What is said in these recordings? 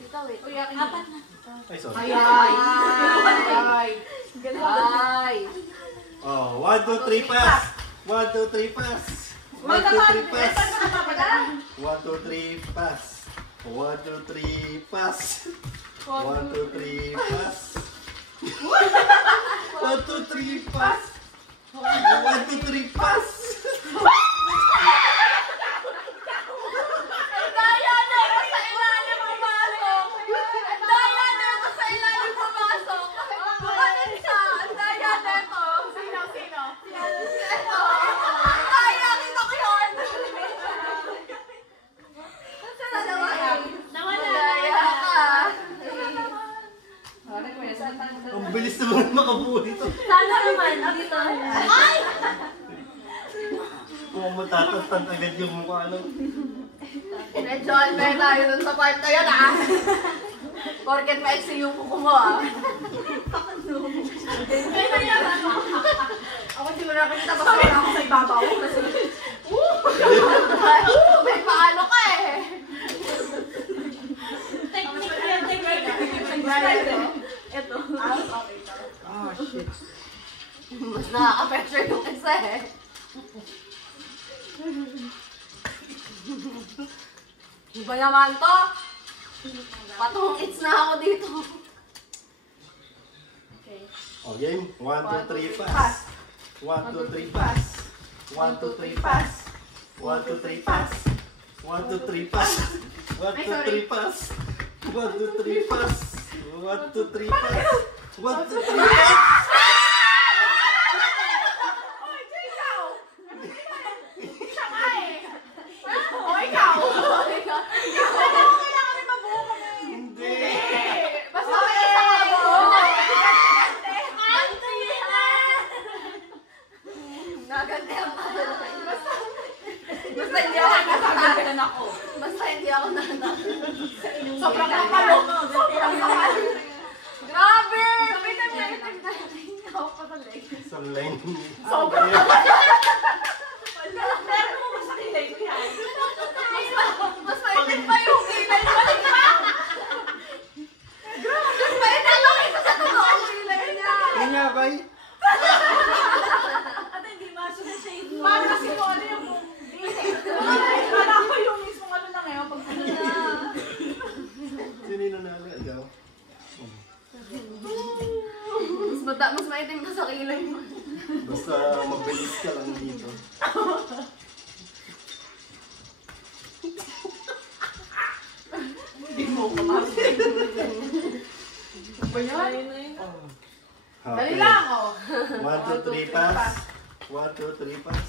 Tita, wait. Uy, akin apat na. Ay, sorry. Ay! Ay! Oh, 1, 2, 3, pass! 1, 2, 3, pass! 1, 2, 3, pass! 1, 2, 3, pass! 1, 2, 3, pass! 1, 2, 3, pass! 1, 2, 3, pass! 1, 2, 3, pass! Ang bilis naman makabuo dito. Sana naman, dito. Ay! Kung matatantan agad yung mukha lang. Medyo unfair tayo dun sa part na yun, ah. Porket maiksi yung kuko mo, ah. Ako siguro na pinita, basta wala ako sa ibabaw. May paano ka eh. Ito. Oh, shit. Mas nakaka-pressure yung isa eh. Iba naman to. Patong it's na ako dito. Okay. O, game. 1, 2, 3, pass. 1, 2, 3, pass. 1, 2, 3, pass. 1, 2, 3, pass. 1, 2, 3, pass. 1, 2, 3, pass. 1, 2, 3, pass. 1, 2, 3, pass. 1, 2, 3, pass. Basta hindi ako nanak. Sobrang kapalo. Sobrang kapalo. Grabe! Ako pa sa leg. Sa lane. Sobrang kapalo. Pero mo ba sa kilay ko yan? Mas maitim pa yung kilay. Balik pa! Grabe! Mas maitim lang ito sa totoo kilay niya. Yan nga, bay. At hindi masunod sa inyo. Paano kasi mo ano yung wala ko yung mismong ano na ngayon pag ano na. Sino yung nanalo? Ikaw? Mas maitim ka sa kilay mo. Basta mabilis ka lang dito. Hindi mo kapasok. Ba yan? Dali lang, oh. 1, 2, 3, pass. 1, 2, 3, pass.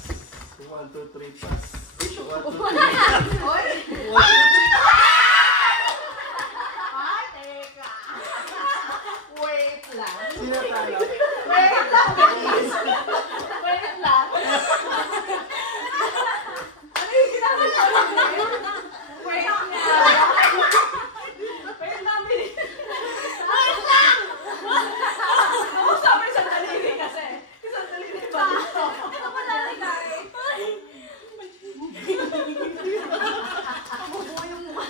1, 2, 3, pass. 1, 2, 3, pass. 1, 2, 3, Ay, teka. Wait lang. Sino tayo? Wait lang, please. Wait lang. Ano yung ginagawa ko ngayon? Wait lang. Wait lang, bilis. Wait lang! Ako sabi sa daliri kasi. Sa daliri ba? Ito pa talaga eh. Mabubuo yung mukha.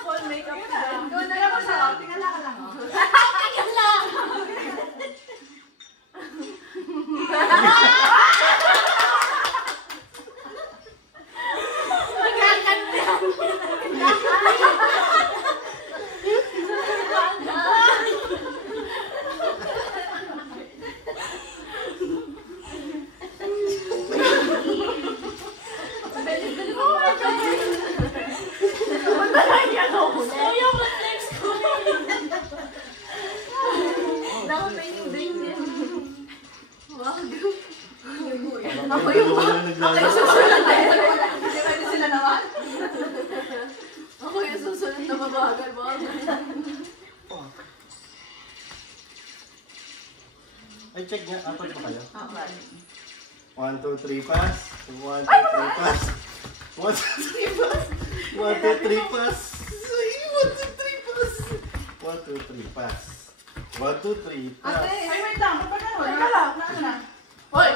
Full makeup ka. Doon na lang siya. Tingala ka lang. Tingnan lang! Ako yung susunod eh. Hindi pwede sila naman. Ako yung susunod na mabagal. Ay, check nga. Apat pa kayo? Okay. 1, 2, 3, pass. 1, 2, 3, pass. 1, 2, 3, pass. 1, 2, 3, pass. 1, 2, 3, pass. 1, 2, 3, pass. 1, 2, 3, pass. Ate, ay wait lang. Paano? Teka lang. Ano na? Hoy!